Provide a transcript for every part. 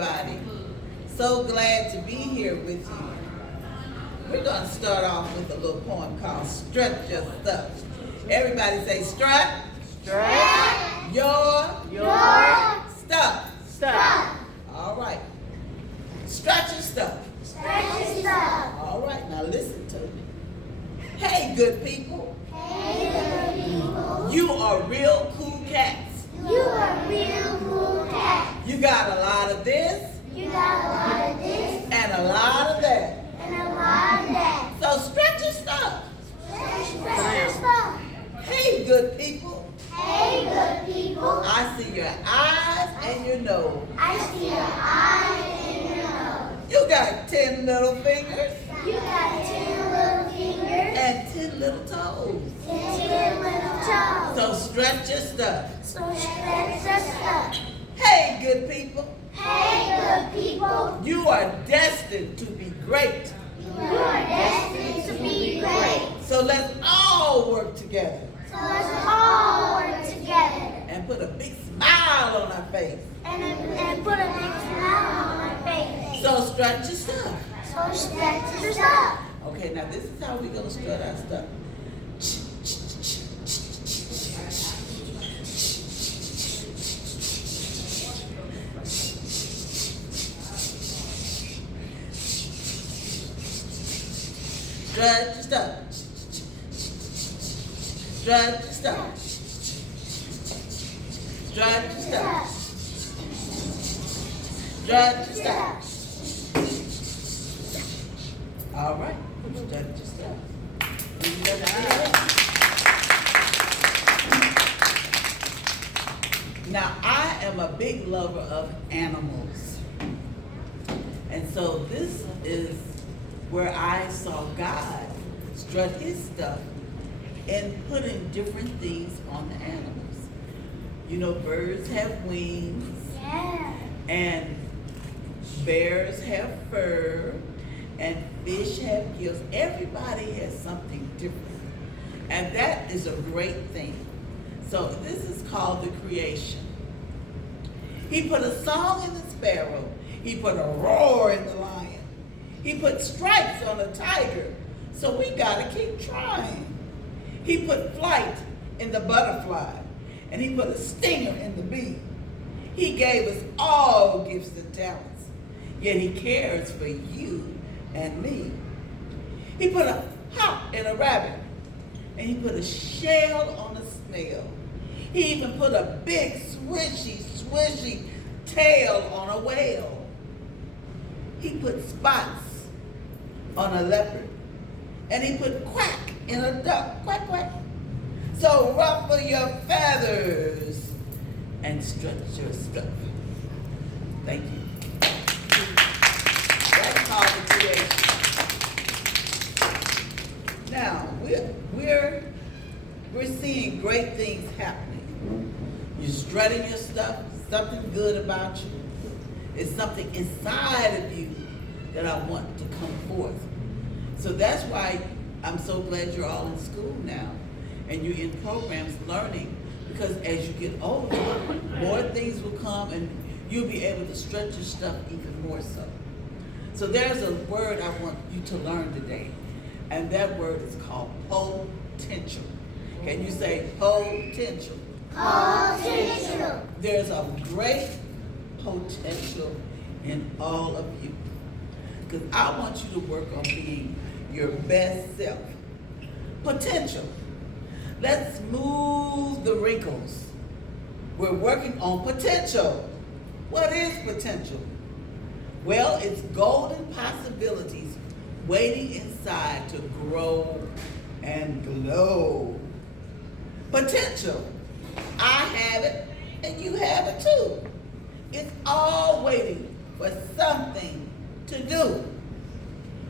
Everybody, so glad to be here with you. We're going to start off with a little poem called Strut Your Stuff. Everybody say strut. Strut. Your stuff. Stuff. All right. Strut your stuff. Strut your stuff. All right, now listen to me. Hey, good people. Hey, good people. You are real cool cats. You are real cool cats. You got a lot of this. You got a lot of this. And a lot of that. And a lot of that. So stretch your stuff. Strut your stuff. Hey, good people. Hey, good people. I see your eyes and your nose. I see your eyes and your nose. You got 10 little fingers You got 10 little fingers and 10 little toes. and 10 little toes. So stretch your stuff. So stretch your stuff. Hey, good people. Hey, good people. You are destined to be great. You are destined to be great. So let's all work together So let's all work together and put a big smile on our face. and put a big smile on our face. So stretch your stuff. So stretch your stuff. Okay, now this is how we're going to strut our stuff. Strut your stuff. Strut your stuff. Strut your stuff. Strut your stuff. All right, strut your stuff. Now, I am a big lover of animals. And so this is where I saw God strut his stuff and putting different things on the animals. You know, birds have wings, Yeah. and bears have fur, and fish have gills. Everybody has something different. And that is a great thing. So this is called the creation. He put a song in the sparrow. He put a roar in the lion. He put stripes on a tiger. So we gotta keep trying. He put flight in the butterfly. And he put a stinger in the bee. He gave us all gifts and talents. Yet he cares for you and me. He put a hop in a rabbit. And he put a shell on a snail. He even put a big swishy tail on a whale. He put spots on a leopard. And he put quack in a duck. Quack, quack. So ruffle your feathers and strut your stuff. Thank you. That's called the creation. Now, we're seeing great things happening. You're strutting your stuff, something good about you. It's something inside of you that I want to come forth. So that's why I'm so glad you're all in school now and you're in programs learning, because as you get older, more things will come and you'll be able to stretch your stuff even more so. So there's a word I want you to learn today, and that word is called potential. Can you say potential? Potential. There's a great potential in all of you. Because I want you to work on being your best self. Potential. Let's smooth the wrinkles. We're working on potential. What is potential? Well, it's golden possibilities waiting inside to grow and glow. Potential. I have it and you have it too. It's all waiting for something to do.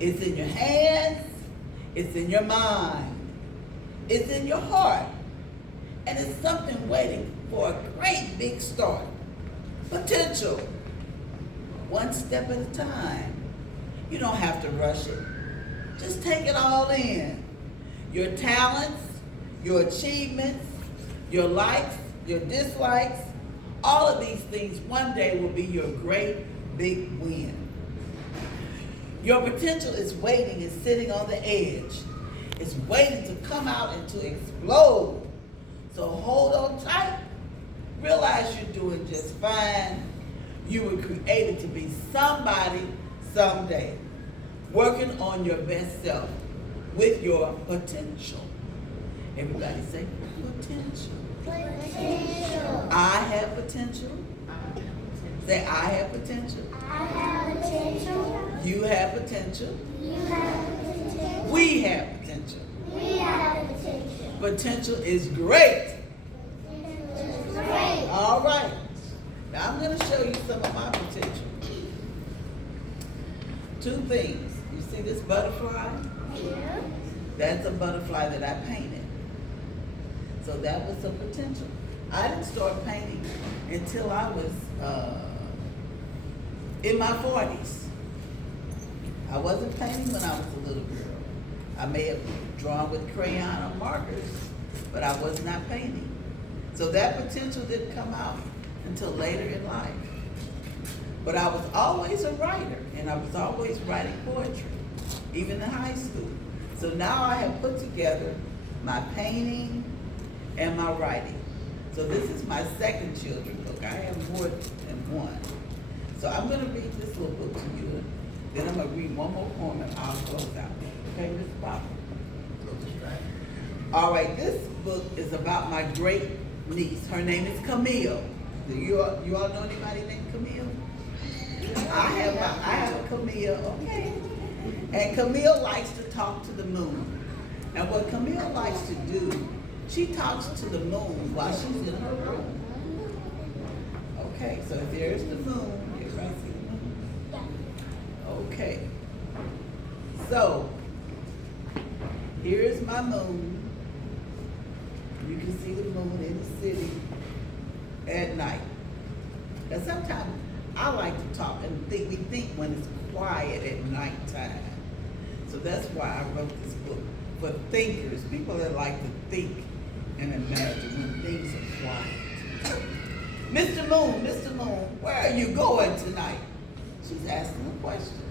It's in your hands, it's in your mind, it's in your heart, and it's something waiting for a great big start. Potential. One step at a time. You don't have to rush it. Just take it all in. Your talents, your achievements, your likes, your dislikes, all of these things one day will be your great big win. Your potential is waiting, is sitting on the edge. It's waiting to come out and to explode. So hold on tight. Realize you're doing just fine. You were created to be somebody someday. Working on your best self with your potential. Everybody say potential. Potential. I have potential. Say I have potential. I have potential. You have potential. You have potential. We have potential. We have potential. Potential is great. Great. All right. Now I'm going to show you some of my potential. Two things. You see this butterfly? Yeah. That's a butterfly that I painted. So that was a potential. I didn't start painting until I was in my 40s. I wasn't painting when I was a little girl. I may have drawn with crayon or markers, but I was not painting. So that potential didn't come out until later in life. But I was always a writer, and I was always writing poetry, even in high school. So now I have put together my painting and my writing. So this is my second children's book. I have more than one. So I'm going to read this little book to you, and then I'm going to read one more poem and I'll close out. Okay, Mr. Papa? All right, this book is about my great niece. Her name is Camille. Do you all know anybody named Camille? I have a Camille, okay. And Camille likes to talk to the moon. And what Camille likes to do, she talks to the moon while she's in her room. Okay, so there's the moon. Everybody see the moon? Okay. So, here's my moon. You can see the moon in the city at night. And sometimes I like to talk and think, we think when it's quiet at nighttime. So that's why I wrote this book for thinkers, people that like to think and imagine when things are quiet. Mr. Moon, where are you going tonight? She's asking a question.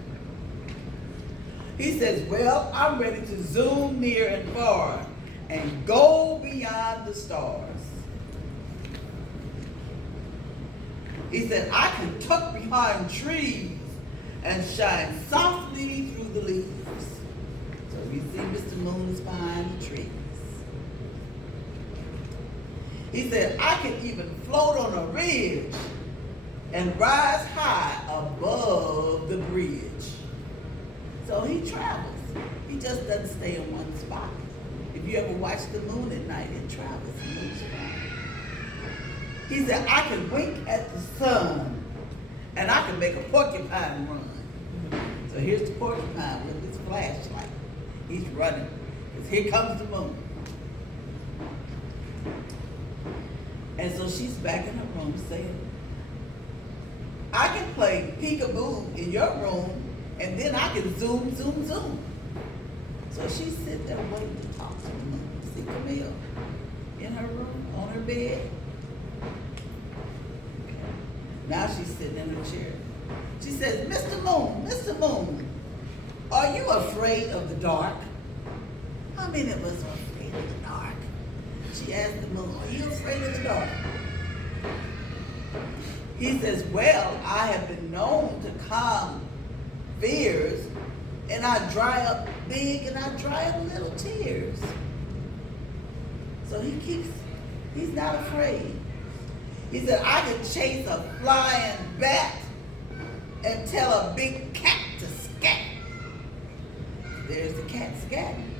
He says, well, I'm ready to zoom near and far and go beyond the stars. He said, I can tuck behind trees and shine softly through the leaves. So you see Mr. Moon is behind the trees. He said, I can even float on a ridge and rise high above the bridge. So he travels. He just doesn't stay in one spot. If you ever watch the moon at night, it travels and moves around. He said, I can wink at the sun and I can make a porcupine run. So here's the porcupine with his flashlight. He's running, because here comes the moon. And so she's back in her room saying, I can play peekaboo in your room, and then I can zoom, zoom, zoom. So she's sitting there waiting to talk to the moon. See Camille in her room, on her bed. Okay. Now she's sitting in her chair. She says, Mr. Moon, are you afraid of the dark? How many of us are afraid of the dark? She asked the moon, are you afraid of the dark? He says, well, I have been known to calm fears, and I dry up big and I dry up little tears. So he's not afraid. He said, I can chase a flying bat and tell a big cat to scat. There's the cat scatting,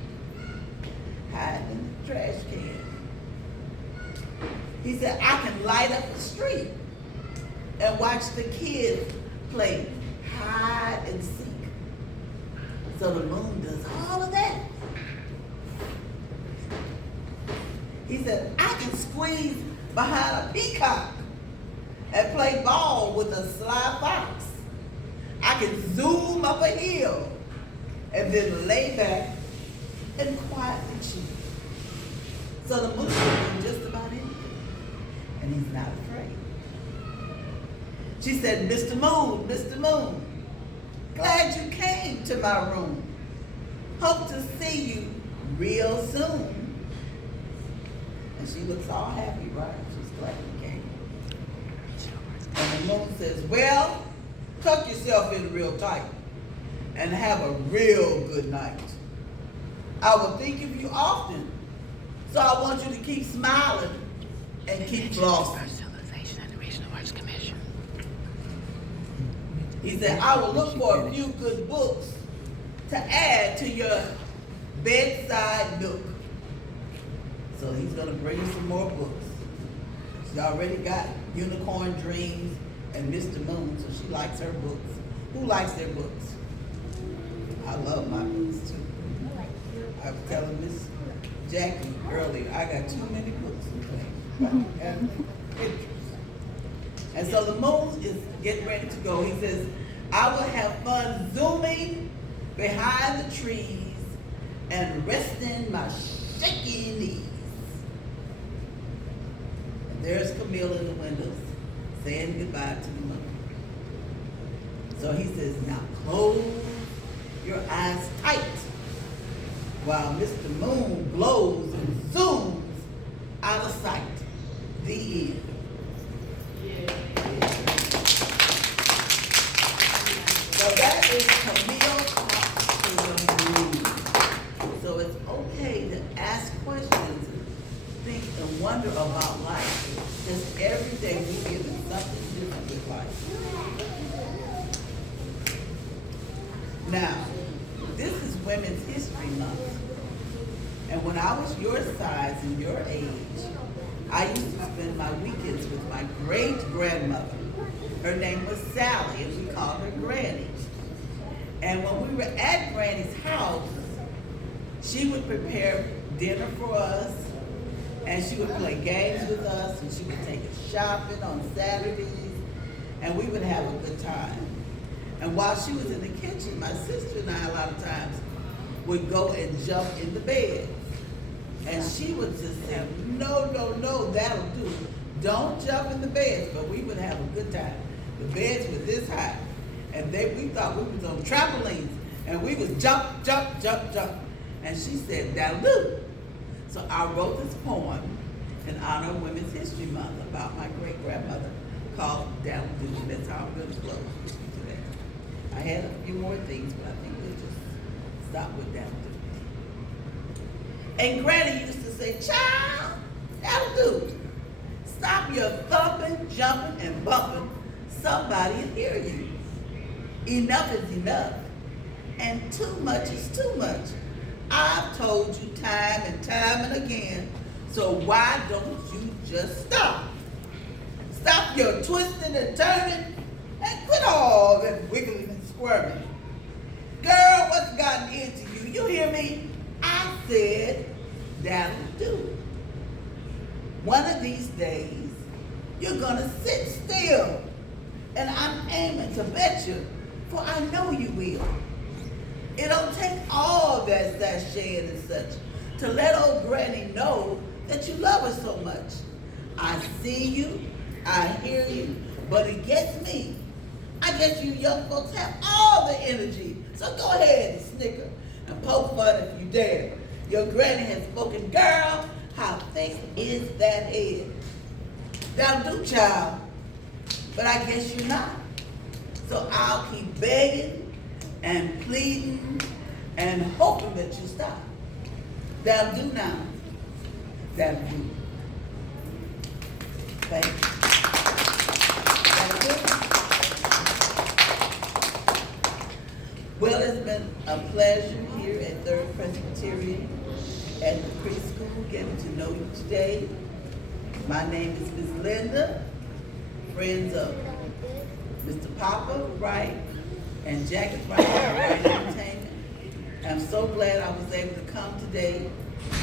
hiding in the trash can. He said, I can light up the street and watch the kids play hide and seek. So the moon does all of that. He said, I can squeeze behind a peacock and play ball with a sly fox. I can zoom up a hill and then lay back and quietly chew. So the moon can do just about anything, and he's not afraid. She said, Mr. Moon, glad you came to my room. Hope to see you real soon. And she looks all happy, right? She's glad you came. And the moon says, well, tuck yourself in real tight and have a real good night. I will think of you often, so I want you to keep smiling and keep flossing. He said, I will look for a few good books to add to your bedside nook. So he's going to bring you some more books. She's already got Unicorn Dreams and Mr. Moon, so she likes her books. Who likes their books? I love my books too. I was telling Miss Jackie earlier, I got too many books to play. And so the moon is getting ready to go. He says, I will have fun zooming behind the trees and resting my shaky knees. And there's Camille in the windows saying goodbye to the moon. So he says, now close your eyes tight while Mr. Moon blows and zooms out of sight. The end. So that is Camille talks to the moon. So it's okay to ask questions, think and wonder about life. Because every day we give it something different with life. Now, this is Women's History Month. And when I was your size and your age, I used to spend my weekends with my great-grandmother. Her name was Sally, and we called her Granny. And when we were at Granny's house, she would prepare dinner for us, and she would play games with us, and she would take us shopping on Saturdays, and we would have a good time. And while she was in the kitchen, my sister and I, a lot of times, would go and jump in the bed. And she would just say, no, that'll do. Don't jump in the beds. But we would have a good time. The beds were this high. And we thought we was on trampolines. And we was jump. And she said, that'll do. So I wrote this poem in honor of Women's History Month about my great-grandmother called That'll Do. And that's how I'm going to close today. I had a few more things, but I think we'll just stop with That'll Do. And Granny used to say, child, that'll do. Stop your thumping, jumping, and bumping. Somebody will hear you. Enough is enough. And too much is too much. I've told you time and again. So why don't you just stop? Stop your twisting and turning and quit all that wiggling and squirming. Girl, what's gotten into you? You hear me? I said, that'll do. One of these days, you're gonna sit still. And I'm aiming to bet you, for I know you will. It don't take all that sashaying and such to let old Granny know that you love her so much. I see you, I hear you, but it gets me. I guess you young folks have all the energy, so go ahead and snicker and poke fun if you dare. Your granny has spoken, girl, how thick is that head? That'll do, child, but I guess you're not. So I'll keep begging and pleading and hoping that you stop. That'll do now. That'll do. Thank you. That's it. Well, it's been a pleasure here at Third Presbyterian at the preschool getting to know you today. My name is Miss Linda, friends of Mr. Papa Wright and Jackie Wright of Wright Entertainment. I'm so glad I was able to come today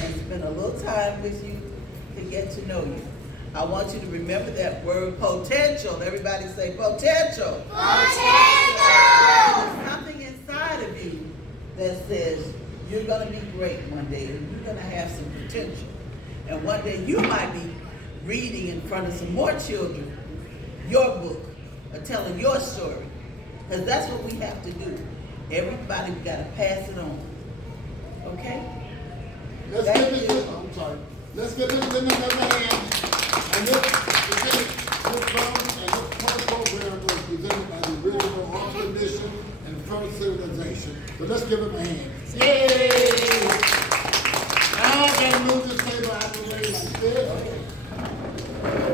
and spend a little time with you to get to know you. I want you to remember that word potential. Everybody say potential. Potential! There's something inside of you that says you're going to be great one day and you're going to have some potential. And one day you might be reading in front of some more children your book, A telling your story. Because that's what we have to do. Everybody got to pass it on. Okay? Let's Thank give you. this, I'm sorry. Let's give this women another hand. And this program was presented by the original Arts Commission and First Civilization. So let's give them a hand.